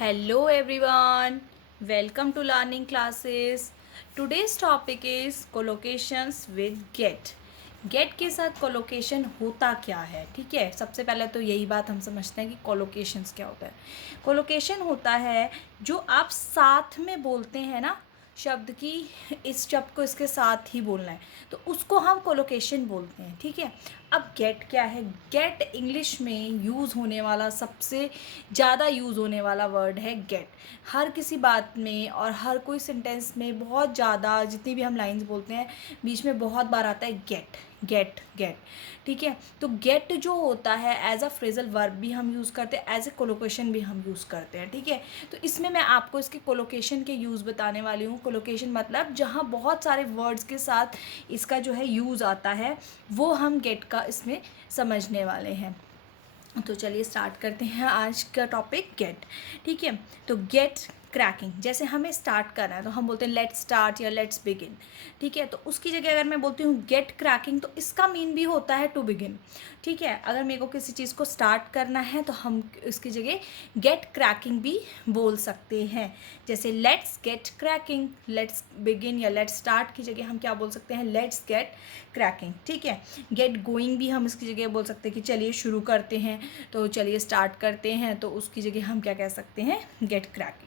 Hello everyone, welcome to learning classes. Today's topic is collocations with get. Get के साथ colocation होता क्या है, ठीक है। सबसे पहले तो यही बात हम समझते हैं कि कोलोकेशंस क्या होता है। कोलोकेशन होता है जो आप साथ में बोलते हैं ना शब्द की, इस शब्द को इसके साथ ही बोलना है तो उसको हम कोलोकेशन बोलते हैं, ठीक है। अब गेट क्या है? गेट इंग्लिश में यूज़ होने वाला सबसे ज़्यादा यूज़ होने वाला वर्ड है गेट। हर किसी बात में और हर कोई सेंटेंस में बहुत ज़्यादा, जितनी भी हम लाइंस बोलते हैं बीच में बहुत बार आता है गेट गेट गेट, ठीक है। तो गेट जो होता है एज अ फ्रेजल वर्ब भी हम यूज़ करते हैं, एज ए कोलोकेशन भी हम यूज़ करते हैं, ठीक है। तो इसमें मैं आपको इसके कोलोकेशन के यूज़ बताने वाली हूँ। कोलोकेशन मतलब जहाँ बहुत सारे वर्ड्स के साथ इसका जो है यूज़ आता है, वो हम गेट का इसमें समझने वाले हैं। तो चलिए स्टार्ट करते हैं आज का टॉपिक गेट, ठीक है। तो गेट क्रैकिंग, जैसे हमें स्टार्ट करना है तो हम बोलते हैं लेट्स स्टार्ट या लेट्स बिगिन, ठीक है। तो उसकी जगह अगर मैं बोलती हूँ गेट क्रैकिंग तो इसका मीन भी होता है टू बिगिन, ठीक है। अगर मेरे को किसी चीज़ को स्टार्ट करना है तो हम इसकी जगह गेट क्रैकिंग भी बोल सकते हैं। जैसे let's get cracking, let's begin या लेट्स स्टार्ट की जगह हम क्या बोल सकते हैं? लेट्स गेट क्रैकिंग, ठीक है। गेट गोइंग भी हम इसकी जगह बोल सकते हैं कि चलिए शुरू करते हैं, तो चलिए स्टार्ट करते हैं, तो उसकी जगह हम क्या कह सकते हैं? Gate cracking.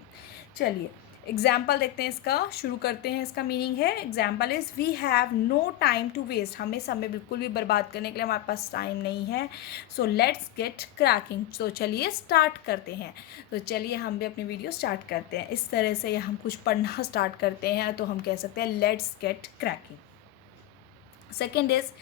चलिए एग्जाम्पल देखते हैं इसका, शुरू करते हैं। इसका मीनिंग है, example is we have no time to waste, हमें समय बिल्कुल भी बर्बाद करने के लिए हमारे पास टाइम नहीं है। सो लेट्स गेट क्रैकिंग, तो चलिए स्टार्ट करते हैं। तो चलिए हम भी अपनी वीडियो स्टार्ट करते हैं। इस तरह से हम कुछ पढ़ना स्टार्ट करते हैं तो हम कह सकते हैं let's get cracking. Second is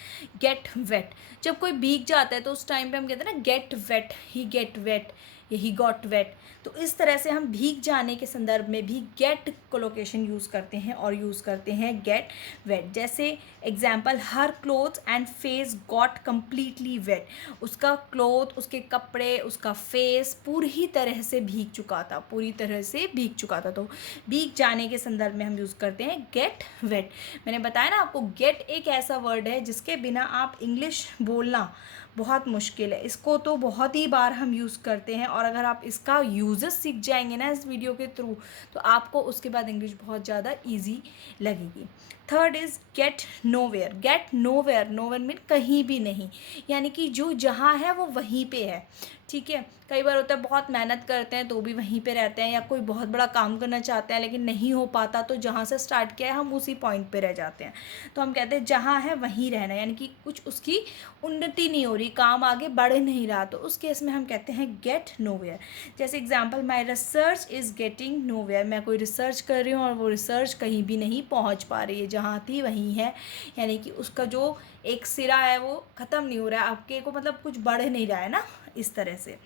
get wet, जब कोई भीग जाता है तो उस टाइम पे हम कहते हैं ना गेट वेट, ही गेट वेट या ही गॉट वेट। तो इस तरह से हम भीग जाने के संदर्भ में भी गेट कोलोकेशन यूज़ करते हैं और यूज़ करते हैं गेट वेट। जैसे example, her clothes and face got completely wet, उसका क्लोथ, उसके कपड़े, उसका फेस पूरी तरह से भीग चुका था, पूरी तरह से भीग चुका था। तो भीग जाने के संदर्भ में हम यूज़ करते हैं गेट वेट। मैंने बताया ना आपको, गेट एक ऐसा वर्ड है जिसके बिना आप इंग्लिश बोलना बहुत मुश्किल है। इसको तो बहुत ही बार हम यूज़ करते हैं और अगर आप इसका यूजेस सीख जाएंगे ना इस वीडियो के थ्रू तो आपको उसके बाद इंग्लिश बहुत ज़्यादा ईजी लगेगी। Third is get nowhere. Get nowhere, nowhere mean कहीं भी नहीं, यानी कि जो जहाँ है वो वहीं पे है, ठीक है। कई बार होता है बहुत मेहनत करते हैं तो भी वहीं पे रहते हैं, या कोई बहुत बड़ा काम करना चाहते हैं लेकिन नहीं हो पाता तो जहाँ से स्टार्ट किया है हम उसी पॉइंट पे रह जाते हैं। तो हम कहते हैं जहाँ है वहीं रहना, यानी कि कुछ उसकी उन्नति नहीं हो रही, काम आगे बढ़ नहीं रहा, तो उस केस में हम कहते हैं गेट नोवेयर। जैसे example, my research is getting nowhere, मैं कोई रिसर्च कर रही हूँ और वो रिसर्च कहीं भी नहीं पहुँच पा रही है, जहाँ थी वहीं है, यानी कि उसका जो एक सिरा है वो ख़त्म नहीं हो रहा है, आपके को मतलब कुछ बढ़ नहीं रहा है ना, इस तरह से।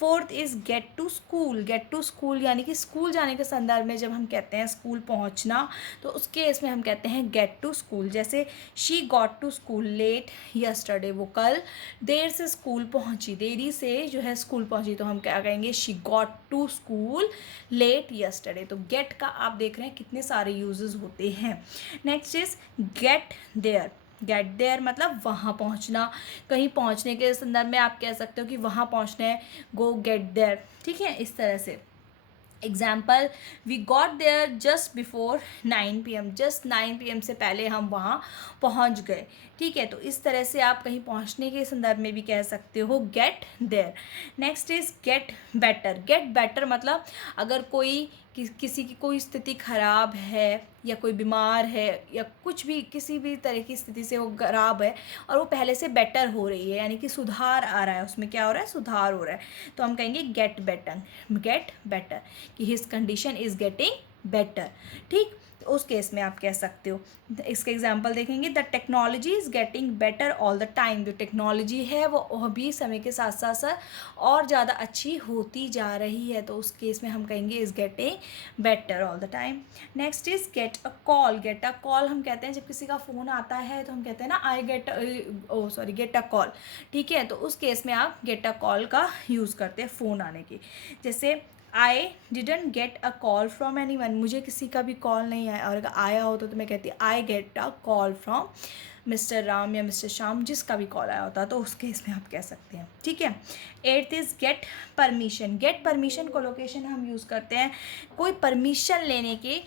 Fourth is get to school. Get to school यानी कि स्कूल जाने के संदर्भ में जब हम कहते हैं स्कूल पहुंचना तो उसके इसमें हम कहते हैं गेट टू स्कूल। जैसे she got to school late yesterday, वो कल देर से स्कूल पहुंची, देरी से जो है स्कूल पहुंची, तो हम क्या कहेंगे? She got to school late yesterday. तो गेट का आप देख रहे हैं कितने सारे यूजेस होते हैं। Next is get there. Get there मतलब वहाँ पहुँचना, कहीं पहुँचने के संदर्भ में आप कह सकते हो कि वहाँ पहुँचना है, गो गेट देयर, ठीक है, इस तरह से। Example, we got there just before 9 PM, just 9 PM से पहले हम वहाँ पहुँच गए, ठीक है। तो इस तरह से आप कहीं पहुँचने के संदर्भ में भी कह सकते हो get there. Next is get better. Get better मतलब अगर कोई किसी की कोई स्थिति खराब है या कोई बीमार है या कुछ भी किसी भी तरह की स्थिति से वो खराब है और वो पहले से बेटर हो रही है, यानी कि सुधार आ रहा है, उसमें क्या हो रहा है? सुधार हो रहा है, तो हम कहेंगे गेट बेटर। गेट बेटर कि his condition is getting better, ठीक। तो उस केस में आप कह सकते हो। इसके एग्जांपल देखेंगे, the technology is getting better all the time. जो टेक्नोलॉजी है वो भी समय के साथ साथ साथ और ज़्यादा अच्छी होती जा रही है, तो उस केस में हम कहेंगे is getting better all the time. Next is get a call. Get a call हम कहते हैं जब किसी का फ़ोन आता है तो हम कहते हैं ना I get get a call, ठीक है। तो उस केस में आप गेट अ कॉल का यूज़ करते हैं फ़ोन आने की। जैसे I didn't get a call from any one, मुझे किसी का भी कॉल नहीं आया, और अगर आया हो तो मैं कहती I get a call from mister Ram या मिस्टर श्याम जिसका भी कॉल आया होता है तो उस केस में आप कह सकते हैं, ठीक है। 8th is get permission. Get permission collocation हम यूज़ करते हैं कोई परमिशन लेने के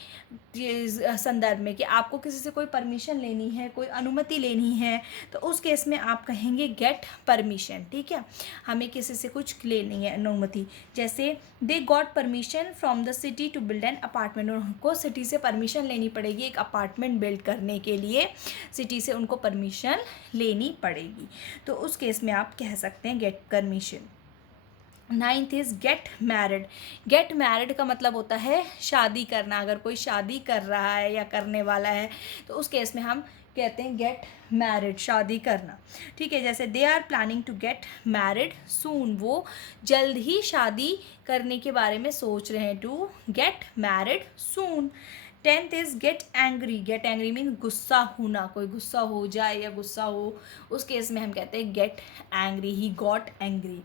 संदर्भ में, कि आपको किसी से कोई परमिशन लेनी है, कोई अनुमति लेनी है, तो उस केस में आप कहेंगे गेट परमिशन, ठीक है। हमें किसी से कुछ लेनी है अनुमति, जैसे they got permission from the city to build an apartment. उनको सिटी से परमिशन लेनी पड़ेगी एक अपार्टमेंट बिल्ड करने के लिए, सिटी से उनको परमिशन लेनी पड़ेगी, तो उस केस में आप कह सकते हैं get permission. 9th is get married. Get married का मतलब होता है शादी करना। अगर कोई शादी कर रहा है या करने वाला है तो उस केस में हम कहते हैं गेट मैरिड, शादी करना, ठीक है। जैसे they are planning to get married soon, वो जल्द ही शादी करने के बारे में सोच रहे हैं, to get married soon. 10th is get angry. Get angry mean गुस्सा होना, कोई गुस्सा हो जाए या गुस्सा हो, उस केस में हम कहते हैं get angry, he got angry.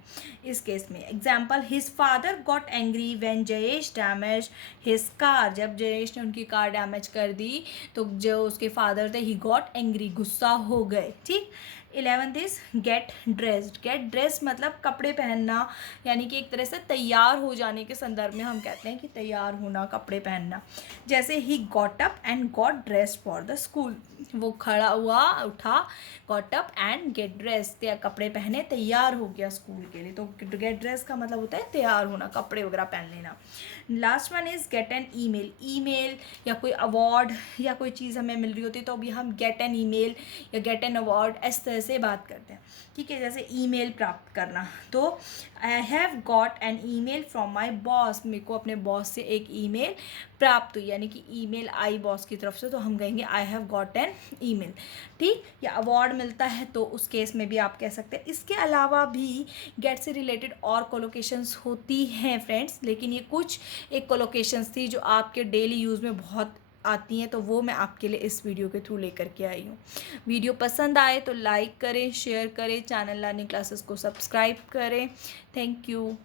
इस केस में example, his father got angry when Jayesh damage his car. जब जयेश ने उनकी कार डैमेज कर दी तो जो उसके फादर थे ही गॉट एंग्री, गुस्सा हो गए, ठीक। 11th is get dressed. Get dress मतलब कपड़े पहनना, यानी कि एक तरह से तैयार हो जाने के संदर्भ में हम कहते हैं कि तैयार होना, कपड़े पहनना। जैसे he got up and got dressed for the school, वो खड़ा हुआ, उठा, got up and get dress, कपड़े पहने, तैयार हो गया स्कूल के लिए। तो गेट ड्रेस का मतलब होता है तैयार होना, कपड़े वगैरह पहन लेना। Last one is get an email. Email या कोई अवार्ड या कोई चीज़ हमें मिल रही होती है तो अभी हम गेट एन ईमेल या गेट एन अवार्ड इस तरह से बात करते हैं, ठीक है। जैसे ईमेल प्राप्त करना, तो I have got an email from my boss, मेरे को अपने बॉस से एक ईमेल प्राप्त हुई, यानी कि ईमेल आई बॉस की तरफ से, तो हम कहेंगे I have got an email, ठीक। या अवार्ड मिलता है तो उस केस में भी आप कह सकते हैं। इसके अलावा भी गेट से रिलेटेड और कोलोकेशंस होती हैं फ्रेंड्स, लेकिन ये कुछ एक कोलोकेशंस थी जो आपके डेली यूज़ में बहुत आती हैं, तो वो मैं आपके लिए इस वीडियो के थ्रू लेकर के आई हूँ। वीडियो पसंद आए तो लाइक करें, शेयर करें, चैनल लर्निंग क्लासेस को सब्सक्राइब करें। Thank you.